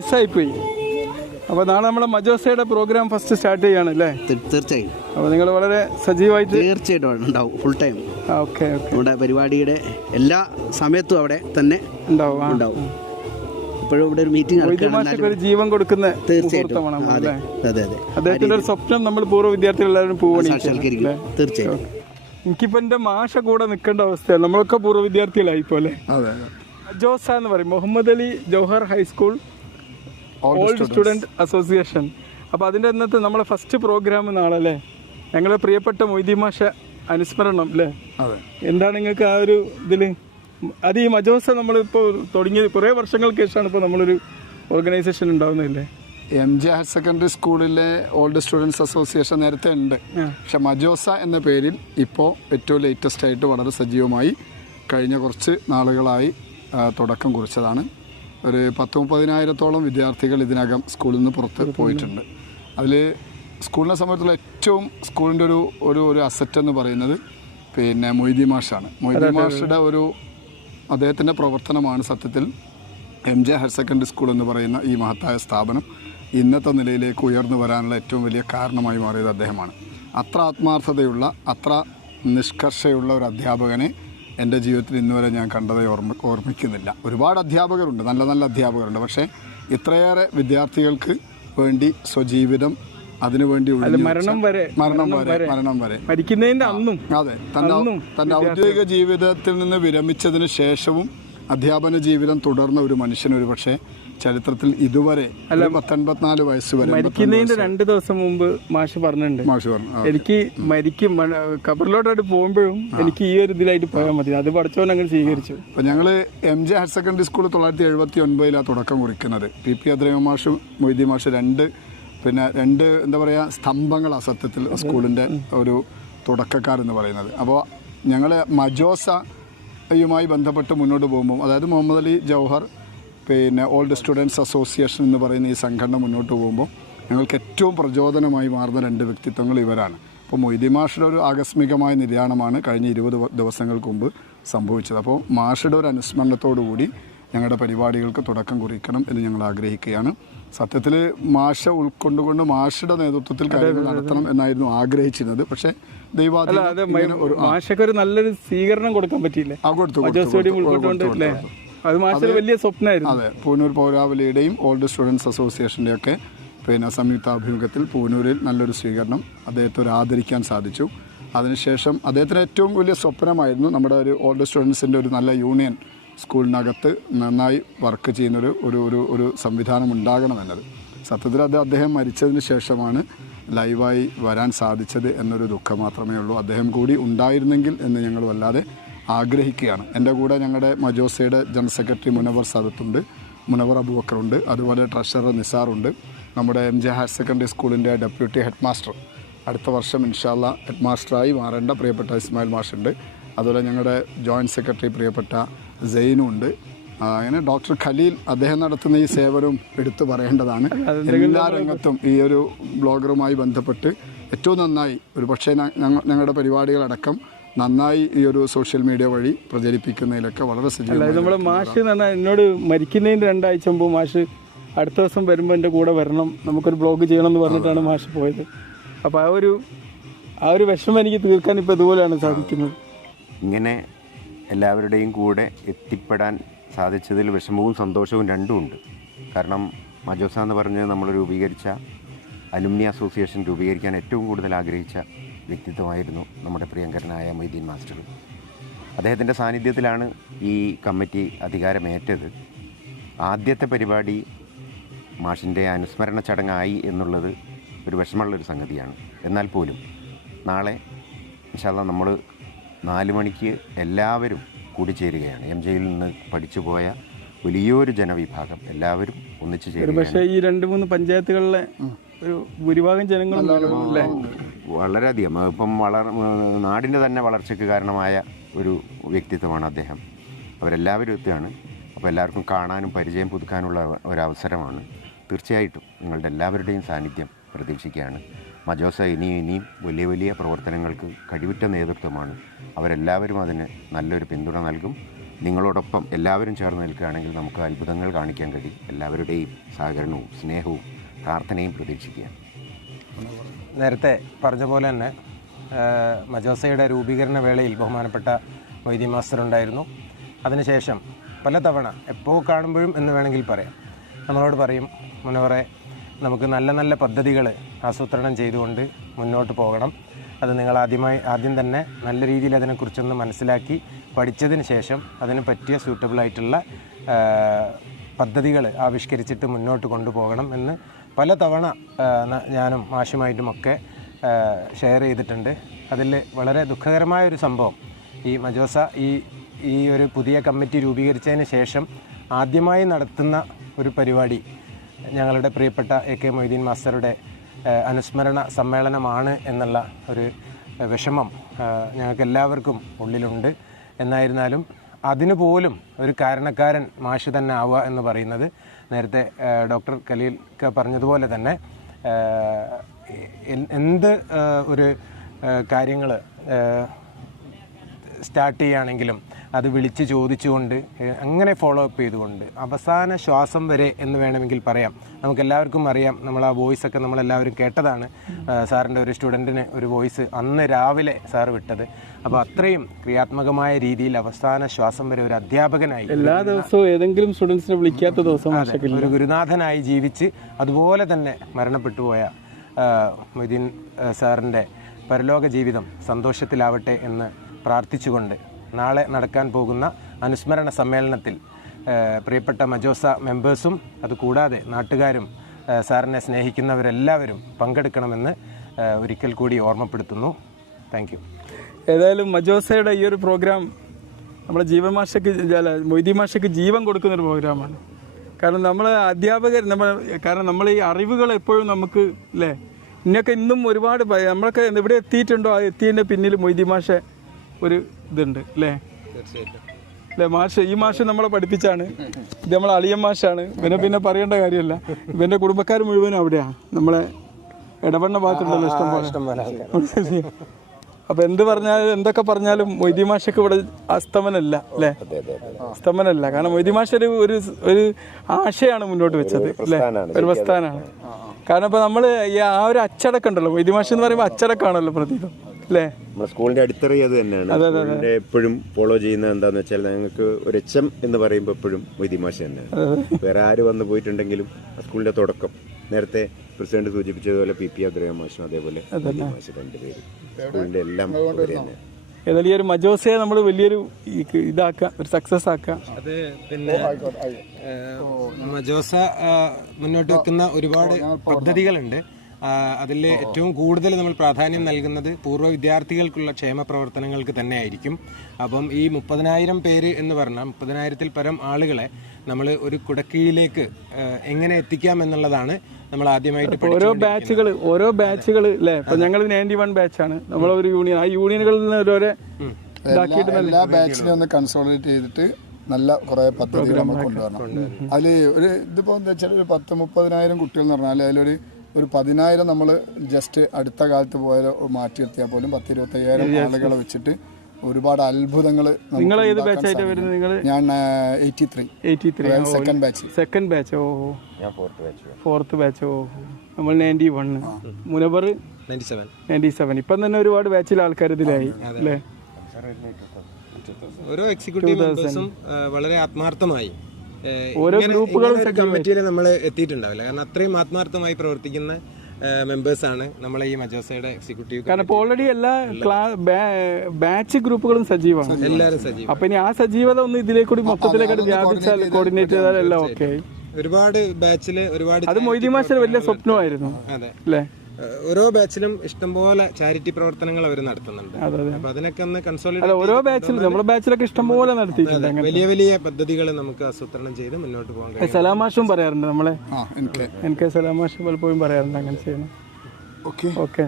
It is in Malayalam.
മിസ്സായിപ്പോയി. അപ്പോൾ നാളെ നമ്മുടെ മജോസയുടെ പ്രോഗ്രാം ഫസ്റ്റ് സ്റ്റാർട്ട് ചെയ്യാണ് അല്ലേ? തീർച്ചയായും. അപ്പോൾ നിങ്ങൾ വളരെ സജീവമായിട്ട് തീർച്ചയായിട്ടും ഉണ്ടാവും ഫുൾ ടൈം ഓക്കെ ഓക്കെ. നമ്മുടെ പരിപാടിയുടെ എല്ലാ സമയത്തും അവിടെ തന്നെ ഉണ്ടാവും. ഉണ്ടാവും. ഇപ്പോഴും ഇവിടെ ഒരു മീറ്റിംഗ് ഒരു ജീവൻ കൊടുക്കുന്ന തീർച്ചയായിട്ടും. അതെ അല്ലേ? അതെ അതെ. അദ്ദേഹത്തിന്റെ ഒരു സ്വപ്നം നമ്മൾ പൂർവ വിദ്യാർത്ഥികൾ എല്ലാവരും പോവണി സാക്ഷാത്കരിക്കും. എനിക്കിപ്പോ എന്റെ മാഷ കൂടെ നിൽക്കേണ്ട അവസ്ഥയാണ്. നമ്മളൊക്കെ പൂർവ വിദ്യാർത്ഥികളായി പോലെ അതെ ജോസ എന്ന് പറയും. Muhammad Ali Jauhar high school old student association അപ്പോൾ അതിന്റെ ഇന്നത്തെ നമ്മളെ ഫസ്റ്റ് പ്രോഗ്രാം നാളല്ലേ? ഞങ്ങളെ പ്രിയപ്പെട്ട മൊയ്തീമാഷ അനുസ്മരണം അല്ലേ എന്താണ് നിങ്ങൾക്ക് ആ ഒരു ഇതിൽ അത് ഈ മജോസ നമ്മളിപ്പോൾ തുടങ്ങിയത് കുറേ വർഷങ്ങൾക്ക് ശേഷമാണ് ഇപ്പോൾ നമ്മളൊരു ഓർഗനൈസേഷൻ ഉണ്ടാവുന്നില്ലേ എം ജെ ഹയർ സെക്കൻഡറി സ്കൂളിലെ ഓൾഡ് സ്റ്റുഡൻസ് അസോസിയേഷൻ നേരത്തെ ഉണ്ട്. പക്ഷെ മജോസ എന്ന പേരിൽ ഇപ്പോൾ ഏറ്റവും ലേറ്റസ്റ്റ് ആയിട്ട് വളരെ സജീവമായി കഴിഞ്ഞ കുറച്ച് നാളുകളായി തുടക്കം കുറിച്ചതാണ്. ഒരു പത്ത് മുപ്പതിനായിരത്തോളം വിദ്യാർത്ഥികൾ ഇതിനകം സ്കൂളിൽ നിന്ന് പുറത്ത് പോയിട്ടുണ്ട്. അതിൽ സ്കൂളിനെ സംബന്ധിച്ചുള്ള ഏറ്റവും സ്കൂളിന്റെ ഒരു ഒരു ഒരു അസറ്റ് എന്ന് പറയുന്നത് പിന്നെ മൊയ്തി മാഷാണ്. മൊയ്തി മാഷയുടെ ഒരു അദ്ദേഹത്തിന്റെ പ്രവർത്തനമാണ് സത്യത്തിൽ M J higher secondary school എന്ന് പറയുന്ന ഈ മഹത്തായ സ്ഥാപനം ഇന്നത്തെ നിലയിലേക്ക് ഉയർന്നു വരാനുള്ള ഏറ്റവും വലിയ കാരണമായി മാറിയത് അദ്ദേഹമാണ്. അത്ര ആത്മാർത്ഥതയുള്ള അത്ര നിഷ്കർഷയുള്ള ഒരു അധ്യാപകനെ എന്റെ ജീവിതത്തിൽ ഇന്നുവരെ ഞാൻ കണ്ടതായി ഓർമ്മ ഓർമ്മിക്കുന്നില്ല. ഒരുപാട് അധ്യാപകരുണ്ട് നല്ല നല്ല അധ്യാപകരുണ്ട്. പക്ഷേ ഇത്രയേറെ വിദ്യാർത്ഥികൾക്ക് വേണ്ടി സ്വജീവിതം അതിനുവേണ്ടി മരണം വരെ മരണം വരെ മരണം വരെ. മരിക്കുന്നതിന്റെ അന്നും അതെ. തന്റെ തന്റെ ഔദ്യോഗിക ജീവിതത്തിൽ നിന്ന് വിരമിച്ചതിന് ശേഷവും അധ്യാപന ജീവിതം തുടർന്ന ഒരു മനുഷ്യൻ ഒരു പക്ഷേ ചരിത്രത്തിൽ ഇതുവരെ പത്തൊൻപത്തിനാല് വയസ്സ് വരെ മരിക്കുന്നതിന്റെ രണ്ട് ദിവസം മുമ്പ് മാഷ് പറഞ്ഞിട്ടുണ്ട്. മാഷ് പറഞ്ഞു എനിക്ക് മരിക്കും കബറിലോട്ടായിട്ട് പോകുമ്പോഴും എനിക്ക് ഈ ഒരു ഇതിലായിട്ട് പോയാൽ മതി. അത് പഠിച്ചവൻ അങ്ങനെ സ്വീകരിച്ചു. അപ്പൊ ഞങ്ങൾ M J higher secondary school തൊള്ളായിരത്തി എഴുപത്തി ഒൻപതിലാണ് തുടക്കം കുറിക്കുന്നത്. പി പി അദ്രൈവ മാഷും മൊയ്തി മാഷ് രണ്ട് പിന്നെ രണ്ട് എന്താ പറയുക സ്തംഭങ്ങളാണ് സത്യത്തിൽ സ്കൂളിന്റെ ഒരു തുടക്കക്കാരെന്ന് പറയുന്നത്. അപ്പോൾ ഞങ്ങൾ മജോസയുമായി ബന്ധപ്പെട്ട് മുന്നോട്ട് പോകുമ്പോൾ അതായത് മുഹമ്മദ് അലി ജൗഹർ പിന്നെ ഓൾഡ് സ്റ്റുഡൻസ് അസോസിയേഷൻ എന്ന് പറയുന്ന ഈ സംഘടന മുന്നോട്ട് പോകുമ്പോൾ ഞങ്ങൾക്ക് ഏറ്റവും പ്രചോദനമായി മാറുന്ന രണ്ട് വ്യക്തിത്വങ്ങൾ ഇവരാണ്. അപ്പോൾ മൊയ്തി മാഷയുടെ ഒരു ആകസ്മികമായ നിര്യാണമാണ് കഴിഞ്ഞ ഇരുപത് ദിവ- ദിവസങ്ങൾക്ക് മുമ്പ് സംഭവിച്ചത്. അപ്പോൾ മാഷയുടെ ഒരു അനുസ്മരണത്തോടുകൂടി ഞങ്ങളുടെ പരിപാടികൾക്ക് തുടക്കം കുറിക്കണം എന്ന് ഞങ്ങൾ ആഗ്രഹിക്കുകയാണ്. സത്യത്തിൽ മാഷ ഉൾക്കൊണ്ടുകൊണ്ട് മാഷയുടെ നേതൃത്വത്തിൽ കാര്യങ്ങൾ നടത്തണം എന്നായിരുന്നു ആഗ്രഹിച്ചിരുന്നത്. പക്ഷേ ദൈവാധീനം മ- ഒരു മാഷക്ക് ഒരു നല്ലൊരു സ്വീകരണം കൊടുക്കാൻ പറ്റിയില്ലേ? ആ കൊടുത്തു കൊടുത്തു, അത് വലിയ സ്വപ്നമായിരുന്നു. അതെ പൂനൂർ പൗരാവലിയുടെയും ഓൾഡ് സ്റ്റുഡൻസ് അസോസിയേഷന്റെയൊക്കെ പിന്നെ സംയുക്ത ആഭിമുഖ്യത്തിൽ പൂനൂരിൽ നല്ലൊരു സ്വീകരണം അദ്ദേഹത്തെ ഒരു ആദരിക്കാൻ സാധിച്ചു. അതിനുശേഷം അദ്ദേഹത്തിന് ഏറ്റവും വലിയ സ്വപ്നമായിരുന്നു നമ്മുടെ ഒരു ഓൾഡ് സ്റ്റുഡൻസിന്റെ ഒരു നല്ല യൂണിയൻ സ്കൂളിനകത്ത് നന്നായി വർക്ക് ചെയ്യുന്നൊരു ഒരു ഒരു ഒരു സംവിധാനം ഉണ്ടാകണമെന്നത് സത്യത്തിൽ അത് അദ്ദേഹം മരിച്ചതിന് ശേഷമാണ് ലൈവായി വരാൻ സാധിച്ചത് എന്നൊരു ദുഃഖം മാത്രമേ ഉള്ളൂ. അദ്ദേഹം കൂടി ഉണ്ടായിരുന്നെങ്കിൽ എന്ന് ഞങ്ങൾ വല്ലാതെ ആഗ്രഹിക്കുകയാണ്. എന്റെ കൂടെ ഞങ്ങളുടെ മജോസയുടെ ജനറൽ സെക്രട്ടറി മുനവർ സദത്തുണ്ട്. മുനവർ അബൂബക്കറുണ്ട് അതുപോലെ ട്രഷറർ നിസാറുണ്ട് നമ്മുടെ എം ജെ ഹയർ സെക്കൻഡറി സ്കൂളിന്റെ ഡെപ്യൂട്ടി ഹെഡ് മാസ്റ്റർ അടുത്ത വർഷം ഇൻഷാല്ല ഹെഡ് മാസ്റ്ററായി മാറേണ്ട പ്രിയപ്പെട്ട ഇസ്മായിൽ മാഷുണ്ട്. അതുപോലെ ഞങ്ങളുടെ ജോയിന്റ് സെക്രട്ടറി പ്രിയപ്പെട്ട സെയിനും ഉണ്ട്. അങ്ങനെ ഡോക്ടർ ഖലീൽ അദ്ദേഹം നടത്തുന്ന ഈ സേവനവും എടുത്തു പറയേണ്ടതാണ്. എല്ലാ രംഗത്തും ഈ ഒരു ബ്ലോഗറുമായി ബന്ധപ്പെട്ട് ഏറ്റവും നന്നായി ഒരു പക്ഷേ ഞങ്ങളുടെ പരിപാടികളടക്കം നന്നായി ഈ ഒരു സോഷ്യൽ മീഡിയ വഴി പ്രചരിപ്പിക്കുന്നതിലൊക്കെ വളരെ സജീവമായി നമ്മളെ മാഷ് എന്നോട് മരിക്കുന്നതിന് രണ്ടാഴ്ച മുമ്പ് മാഷ് അടുത്ത ദിവസം വരുമ്പോൾ എന്റെ കൂടെ വരണം നമുക്കൊരു ബ്ലോഗ് ചെയ്യണം എന്ന് പറഞ്ഞിട്ടാണ് മാഷ് പോയത്. അപ്പോൾ ആ ഒരു ആ ഒരു വിഷമം എനിക്ക് തീർക്കാൻ ഇപ്പോൾ ഇതുപോലെയാണ് സാധിക്കുന്നത്. ഇങ്ങനെ എല്ലാവരുടെയും കൂടെ എത്തിപ്പെടാൻ സാധിച്ചതിൽ വിഷമവും സന്തോഷവും രണ്ടുമുണ്ട് കാരണം മജോസ എന്ന് പറഞ്ഞ് നമ്മൾ രൂപീകരിച്ച അലുമിനി അസോസിയേഷൻ രൂപീകരിക്കാൻ ഏറ്റവും കൂടുതൽ ആഗ്രഹിച്ച വ്യക്തിത്വമായിരുന്നു നമ്മുടെ പ്രിയങ്കരനായ മൊയ്തീൻ മാസ്റ്റർ. അദ്ദേഹത്തിന്റെ സാന്നിധ്യത്തിലാണ് ഈ കമ്മിറ്റി അധികാരമേറ്റത്. ആദ്യത്തെ പരിപാടി മാഷിന്റെ അനുസ്മരണ ചടങ്ങായി എന്നുള്ളത് ഒരു വിഷമമുള്ളൊരു സംഗതിയാണ്. എന്നാൽ പോലും നാളെ ഇൻഷാല്ല നമ്മൾ നാല് മണിക്ക് എല്ലാവരും കൂടി ചേരുകയാണ് എം ജെയിൽ നിന്ന് പഠിച്ചു പോയ വലിയൊരു ജനവിഭാഗം എല്ലാവരും ഒന്നിച്ചു ചേരുകയാണ്. പക്ഷേ ഈ രണ്ട് മൂന്ന് പഞ്ചായത്തുകളിലെ ഒരു ഭൂരിഭാഗം ജനങ്ങളും വളരെയധികം. ഇപ്പം വളർ നാടിന്റെ തന്നെ വളർച്ചയ്ക്ക് കാരണമായ ഒരു വ്യക്തിത്വമാണ് അദ്ദേഹം. അവരെല്ലാവരും എത്തുകയാണ് അപ്പോൾ എല്ലാവർക്കും കാണാനും പരിചയം പുതുക്കാനുള്ള ഒരവസരമാണ്. തീർച്ചയായിട്ടും നിങ്ങളുടെ എല്ലാവരുടെയും സാന്നിധ്യം പ്രതീക്ഷിക്കുകയാണ്. മജോസ ഇനിയും ഇനിയും വലിയ വലിയ പ്രവർത്തനങ്ങൾക്ക് കഴിവുറ്റ നേതൃത്വമാണ്. അവരെല്ലാവരും അതിന് നല്ലൊരു പിന്തുണ നൽകും. നിങ്ങളോടൊപ്പം എല്ലാവരും ചേർന്ന് നിൽക്കുകയാണെങ്കിൽ നമുക്ക് അത്ഭുതങ്ങൾ കാണിക്കാൻ കഴിയും. എല്ലാവരുടെയും സഹകരണവും സ്നേഹവും പ്രാർത്ഥനയും പ്രതീക്ഷിക്കുക നേരത്തെ പറഞ്ഞ പോലെ തന്നെ മജോസയുടെ രൂപീകരണ വേളയിൽ ബഹുമാനപ്പെട്ട വൈദ്യ മാസ്റ്റർ ഉണ്ടായിരുന്നു. അതിനുശേഷം പലതവണ എപ്പോൾ കാണുമ്പോഴും എന്ന് വേണമെങ്കിൽ പറയാം. നമ്മളോട് പറയും മുനവറെ നമുക്ക് നല്ല നല്ല പദ്ധതികൾ ആസൂത്രണം ചെയ്തുകൊണ്ട് മുന്നോട്ട് പോകണം. അത് നിങ്ങൾ ആദ്യമായി ആദ്യം തന്നെ നല്ല രീതിയിൽ അതിനെക്കുറിച്ചൊന്ന് മനസ്സിലാക്കി പഠിച്ചതിന് ശേഷം അതിന് പറ്റിയ സ്യൂട്ടബിളായിട്ടുള്ള പദ്ധതികൾ ആവിഷ്കരിച്ചിട്ട് മുന്നോട്ട് കൊണ്ടുപോകണം എന്ന് പലതവണ തവണ ഞാനും മാഷുമായിട്ടുമൊക്കെ ഷെയർ ചെയ്തിട്ടുണ്ട്. അതിൽ വളരെ ദുഃഖകരമായ ഒരു സംഭവം. ഈ മജോസ ഈ ഈ ഒരു പുതിയ കമ്മിറ്റി രൂപീകരിച്ചതിന് ശേഷം ആദ്യമായി നടത്തുന്ന ഒരു പരിപാടി ഞങ്ങളുടെ പ്രിയപ്പെട്ട എ കെ മൊയ്തീൻ മാസ്റ്ററുടെ അനുസ്മരണ സമ്മേളനമാണ് എന്നുള്ള ഒരു വിഷമം ഞങ്ങൾക്ക് എല്ലാവർക്കും ഉള്ളിലുണ്ട്. എന്നായിരുന്നാലും അതിനുപോലും ഒരു കാരണക്കാരൻ മാഷ് തന്നെ ആവുക എന്ന് പറയുന്നത് നേരത്തെ ഡോക്ടർ കലീൽ പറഞ്ഞതുപോലെ തന്നെ എന്ത് ഒരു കാര്യങ്ങൾ സ്റ്റാർട്ട് ചെയ്യുകയാണെങ്കിലും അത് വിളിച്ച് ചോദിച്ചുകൊണ്ട് അങ്ങനെ ഫോളോ അപ്പ് ചെയ്തുകൊണ്ട് അവസാന ശ്വാസം വരെ എന്ന് വേണമെങ്കിൽ പറയാം. നമുക്ക് എല്ലാവർക്കും അറിയാം നമ്മൾ ആ വോയിസ് ഒക്കെ നമ്മളെല്ലാവരും കേട്ടതാണ്. സാറിന്റെ ഒരു സ്റ്റുഡന്റിന് ഒരു വോയിസ് അന്ന് രാവിലെ സാർ വിട്ടത്. അപ്പോൾ അത്രയും ക്രിയാത്മകമായ രീതിയിൽ അവസാന ശ്വാസം വരെ ഒരു അധ്യാപകനായി. എല്ലാ ദിവസവും ഏതെങ്കിലും സ്റ്റുഡൻസിനെ വിളിക്കാത്ത ദിവസം ഒരു ഗുരുനാഥനായി ജീവിച്ച് അതുപോലെ തന്നെ മരണപ്പെട്ടു പോയ മൊയ്തീൻ സാറിന്റെ പരലോക ജീവിതം സന്തോഷത്തിലാവട്ടെ എന്ന് പ്രാർത്ഥിച്ചുകൊണ്ട് നാളെ നടക്കാൻ പോകുന്ന അനുസ്മരണ സമ്മേളനത്തിൽ പ്രിയപ്പെട്ട മജോസ മെമ്പേഴ്സും അതുകൂടാതെ നാട്ടുകാരും സാറിനെ സ്നേഹിക്കുന്നവരെല്ലാവരും പങ്കെടുക്കണമെന്ന് ഒരിക്കൽ കൂടി ഓർമ്മപ്പെടുത്തുന്നു. Thank you. ഏതായാലും മജോസയുടെ ഈ ഒരു പ്രോഗ്രാം നമ്മുടെ ജീവൻ മാഷക്ക് അല്ല മൊയ്തി മാഷയ്ക്ക് ജീവൻ കൊടുക്കുന്നൊരു പ്രോഗ്രാമാണ്. കാരണം നമ്മൾ അധ്യാപകർ നമ്മൾ കാരണം നമ്മൾ ഈ അറിവുകൾ എപ്പോഴും നമുക്ക് അല്ലേ ഇന്നൊക്കെ ഇന്നും ഒരുപാട് നമ്മളൊക്കെ എവിടെ എത്തിയിട്ടുണ്ടോ ആ എത്തിയതിന്റെ പിന്നിൽ മൊയ്തി മാഷ ഒരു ഇതുണ്ട് അല്ലേ? അല്ലേ മാഷ് ഈ മാഷ് നമ്മളെ പഠിപ്പിച്ചാണ്. ഇത് നമ്മളെ അളിയൻ മാഷാണ്. പിന്നെ പിന്നെ പറയേണ്ട കാര്യമല്ല. ഇവന്റെ കുടുംബക്കാർ മുഴുവനും അവിടെയാ. നമ്മളെ ഇടപെടുന്ന ഭാഗത്തുണ്ടല്ലോ ഇഷ്ടം പോലെ. അപ്പൊ എന്ത് പറഞ്ഞാലും എന്തൊക്കെ പറഞ്ഞാലും മൊയ്തി മാഷക്ക് ഇവിടെ അസ്തമനല്ല അല്ലേ? അസ്തമനല്ല. കാരണം മൊയ്തി മാഷ ഒരു ഒരു ഒരു ആശയാണ് മുന്നോട്ട് വെച്ചത് അല്ലേ? ഒരു പ്രസ്ഥാനാണ്. കാരണം ഇപ്പൊ നമ്മൾ ആ ഒരു അച്ചടക്കം ഉണ്ടല്ലോ മൊയ്തി മാഷ എന്ന് പറയുമ്പോൾ അച്ചടക്കമാണല്ലോ പ്രതീകം. അല്ലേ നമ്മുടെ സ്കൂളിന്റെ അടിത്തറ അത് തന്നെയാണ്. എപ്പോഴും ഫോളോ ചെയ്യുന്നത് എന്താന്ന് വെച്ചാൽ ഞങ്ങൾക്ക് ഒരു എച്ച് എം എന്ന് പറയുമ്പോൾ എപ്പോഴും വൈദ്യമാശ തന്നെയാണ്. വേറെ ആര് വന്നു പോയിട്ടുണ്ടെങ്കിലും സ്കൂളിന്റെ തുടക്കം. നേരത്തെ പ്രസിഡന്റ് സൂചിപ്പിച്ചതുപോലെ പി പി അദ്രയാം മാഷും അതേപോലെ വൈദ്യമാശ രണ്ടുപേരും. സ്കൂളിന്റെ എല്ലാം അവർ തന്നെ. ഏതായാലും ഈ ഒരു മജോസയെ നമ്മൾ വലിയൊരു ഇതാക്കാം ഒരു സക്സസ് ആക്കാം. അത് പിന്നെ മജോസ മുന്നോട്ട് വെക്കുന്ന ഒരുപാട് പദ്ധതികളുണ്ട്. അതിൽ ഏറ്റവും കൂടുതൽ നമ്മൾ പ്രാധാന്യം നൽകുന്നത് പൂർവ വിദ്യാർത്ഥികൾക്കുള്ള ക്ഷേമ പ്രവർത്തനങ്ങൾക്ക് തന്നെയായിരിക്കും. അപ്പം ഈ മുപ്പതിനായിരം പേര് എന്ന് പറഞ്ഞാൽ മുപ്പതിനായിരത്തിൽ പരം ആളുകളെ നമ്മൾ ഒരു കുടക്കീഴിലേക്ക് എങ്ങനെ എത്തിക്കാം എന്നുള്ളതാണ് നമ്മൾ ആദ്യമായിട്ട് ഓരോ. ബാച്ചുകൾ ഓരോ ബാച്ചുകൾ അല്ലേ? ഇപ്പൊ ഞങ്ങൾ നയന്റി വൺ ബാച്ചാണ് നമ്മൾ ഒരു യൂണിയൻ. ആ യൂണിയനുകളിൽ നിന്ന് ഓരോരോ എല്ലാ- ബാച്ചിനെ ഒന്ന് കൺസോളിഡേറ്റ് ചെയ്തിട്ട് നല്ല കുറെ പദ്ധതികൾ നമ്മൾ കൊണ്ടുവരണം. അതിൽ ഒരു ഇതിപ്പോ എന്താ വെച്ചാൽ ഒരു പത്ത് മുപ്പതിനായിരം കുട്ടികൾ എന്ന് പറഞ്ഞാൽ അതിലൊരു ഒരു പതിനായിരം നമ്മൾ ജസ്റ്റ് അടുത്ത കാലത്ത് പോയാൽ മാറ്റി നിർത്തിയാൽ പോലും പത്ത് ഇരുപത്തയ്യായിരം ആളുകളെ വെച്ചിട്ട് ഒരുപാട് അത്ഭുതങ്ങൾ നിങ്ങൾ ഏത് ബാച്ചായിട്ട് വരുന്നത് നിങ്ങൾ ഞാൻ eighty three eighty three second batch second batch ഓ ഞാൻ ഫോർത്ത് ബാച്ച് ഫോർത്ത് ബാച്ച് ഓ നമ്മൾ ninety one Munavar 97. Ninety seven ഇപ്പം തന്നെ ഒരുപാട് ബാച്ചിൽ ആൾക്കാർ ഇതിലായി അല്ലേ? ഓരോ എക്സിക്യൂട്ടീവ് മെമ്പേഴ്സും വളരെ ആത്മാർത്ഥമായി. ഓരോ ഗ്രൂപ്പുകളും കമ്മിറ്റിയിൽ നമ്മൾ എത്തിയിട്ടുണ്ടാവില്ല. കാരണം അത്രയും ആത്മാർത്ഥമായി പ്രവർത്തിക്കുന്ന മെമ്പേഴ്സാണ് നമ്മളെ ഈ മജോസയുടെ എക്സിക്യൂട്ടീവ് കാരണം ഇപ്പോൾ ഓൾറെഡി എല്ലാ ക്ലാസ് ബാച്ച് ഗ്രൂപ്പുകളും സജീവമാണ്. എല്ലാവരും സജീവം. അപ്പൊ ഇനി ആ സജീവത ഒന്ന് ഇതിലേക്ക് കൂടി മൊത്തത്തിലേക്ക് വ്യാപിച്ചാൽ കോർഡിനേറ്റ് ചെയ്താൽ എല്ലാം ഓക്കെ ഒരുപാട് ബാച്ചിൽ ഒരുപാട് അത് മൊയ്തി മാസ്റ്റർ വലിയ സ്വപ്നമായിരുന്നു. അതെ. അല്ലേ? ഓരോ ബാച്ചിലും ഇഷ്ടംപോലെ ചാരിറ്റി പ്രവർത്തനങ്ങൾ അവർ നടത്തുന്നുണ്ട്. അപ്പൊ അതിനൊക്കെ ഒന്ന് കൺസോളിഡേറ്റ് ഓരോ ബാച്ചിലും നമ്മുടെ ബാച്ചിലൊക്കെ ഇഷ്ടംപോലെ നടത്തിയിട്ടുണ്ട് വലിയ വലിയ പദ്ധതികൾ നമുക്ക് ആസൂത്രണം ചെയ്ത് മുന്നോട്ട് പോകാൻ കഴിയും. സലാമാഷും പറയാറുണ്ട് നമ്മളെ? എനിക്ക്. സലാമാഷും പലപ്പോഴും പറയാറുണ്ട് അങ്ങനെ ചെയ്യണം ഓക്കെ. ഓക്കെ.